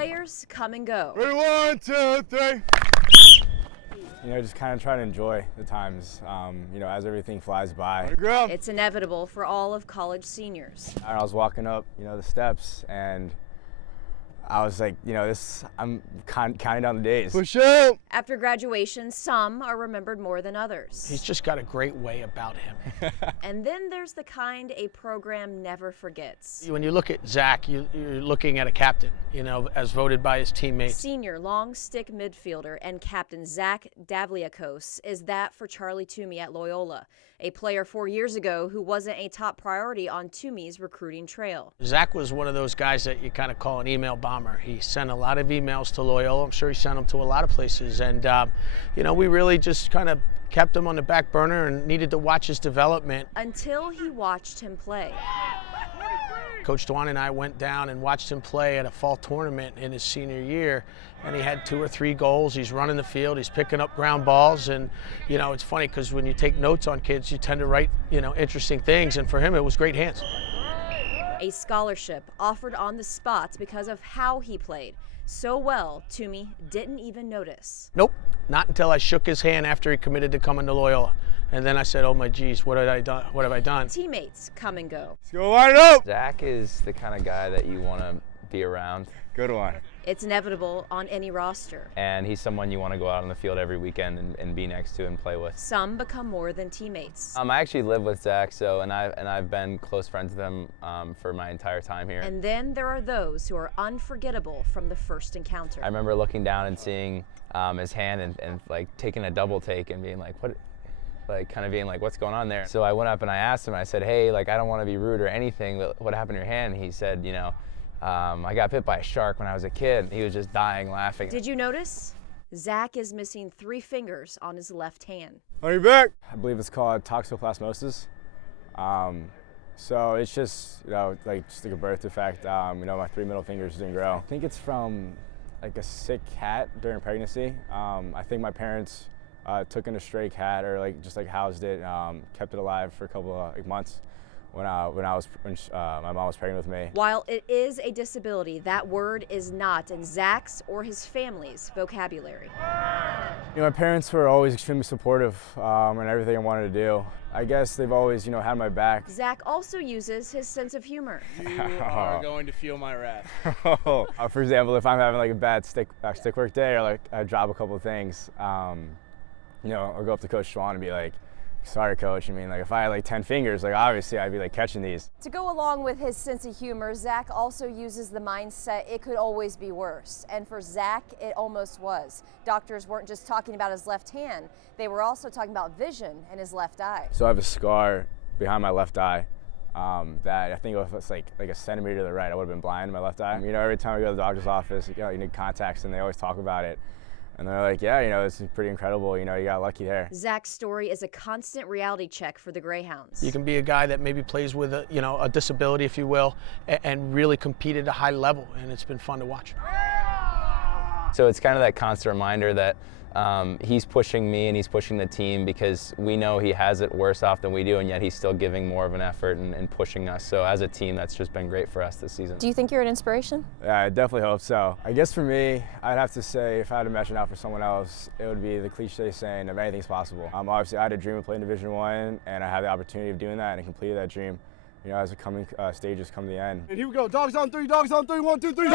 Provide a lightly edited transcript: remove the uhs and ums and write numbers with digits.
players come and go. Ready, 1, 2, 3. You know, just kind of try to enjoy the times, you know, as everything flies by. It's inevitable for all of college seniors. And I was walking up, you know, the steps, and I was like, you know, I'm counting down the days. Push up! After graduation, some are remembered more than others. He's just got a great way about him. And then there's the kind a program never forgets. When you look at Zach, you're looking at a captain, you know, as voted by his teammates. Senior long stick midfielder and captain Zach Davliakos is that for Charlie Toomey at Loyola, a player 4 years ago who wasn't a top priority on Toomey's recruiting trail. Zach was one of those guys that you kind of call an email bomber. He sent a lot of emails to Loyola. I'm sure he sent them to a lot of places. And, you know, we really just kind of kept him on the back burner and needed to watch his development. Until he watched him play. Coach Dwan and I went down and watched him play at a fall tournament in his senior year, and he had 2 or 3 goals. He's running the field, he's picking up ground balls, and you know, it's funny because when you take notes on kids, you tend to write, you know, interesting things, and for him it was great hands. A scholarship offered on the spot because of how he played. So well, Toomey didn't even notice. Nope, not until I shook his hand after he committed to coming to Loyola. And then I said, oh my geez, what have I done? Teammates come and go. Let's go line it up! Zach is the kind of guy that you want to be around. Good one. It's inevitable on any roster. And he's someone you want to go out on the field every weekend and be next to and play with. Some become more than teammates. I actually live with Zach, and I've been close friends with him for my entire time here. And then there are those who are unforgettable from the first encounter. I remember looking down and seeing his hand and like taking a double take and being like, what? Like kind of being like, what's going on there? So I went up and I asked him, I said, hey, like I don't want to be rude or anything, but what happened to your hand? And he said, you know, I got bit by a shark when I was a kid. He was just dying laughing. Did you notice? Zach is missing 3 fingers on his left hand. On your back. I believe it's called toxoplasmosis. So it's just, you know, like just like a birth defect. You know, my 3 middle fingers didn't grow. I think it's from like a sick cat during pregnancy. I think my parents took in a stray cat or like just like housed it, kept it alive for a couple of like, months when my mom was pregnant with me. While it is a disability, that word is not in Zach's or his family's vocabulary. You know, my parents were always extremely supportive in everything I wanted to do. I guess they've always, you know, had my back. Zach also uses his sense of humor. You are going to feel my wrath. For example, if I'm having like a bad stick work day or like I drop a couple of things, you know, I'll go up to Coach Dwan and be like, sorry, Coach. I mean, like if I had like 10 fingers, like obviously I'd be like catching these. To go along with his sense of humor, Zach also uses the mindset it could always be worse. And for Zach, it almost was. Doctors weren't just talking about his left hand, they were also talking about vision in his left eye. So I have a scar behind my left eye that I think if it's like a centimeter to the right, I would have been blind in my left eye. You know, every time I go to the doctor's office, you know, you need contacts and they always talk about it. And they're like, yeah, you know, this is pretty incredible. You know, you got lucky there. Zach's story is a constant reality check for the Greyhounds. You can be a guy that maybe plays with a, you know, a disability, if you will, and really compete at a high level, and it's been fun to watch. So it's kind of that constant reminder that he's pushing me and he's pushing the team because we know he has it worse off than we do, and yet he's still giving more of an effort and pushing us. So as a team, that's just been great for us this season. Do you think you're an inspiration? Yeah, I definitely hope so. I guess for me, I'd have to say if I had to mention out for someone else, it would be the cliche saying of anything's possible. Obviously, I had a dream of playing Division I, and I had the opportunity of doing that and completed that dream. You know, as the coming stages come to the end. And here we go, dogs on 3, 1, 2, 3.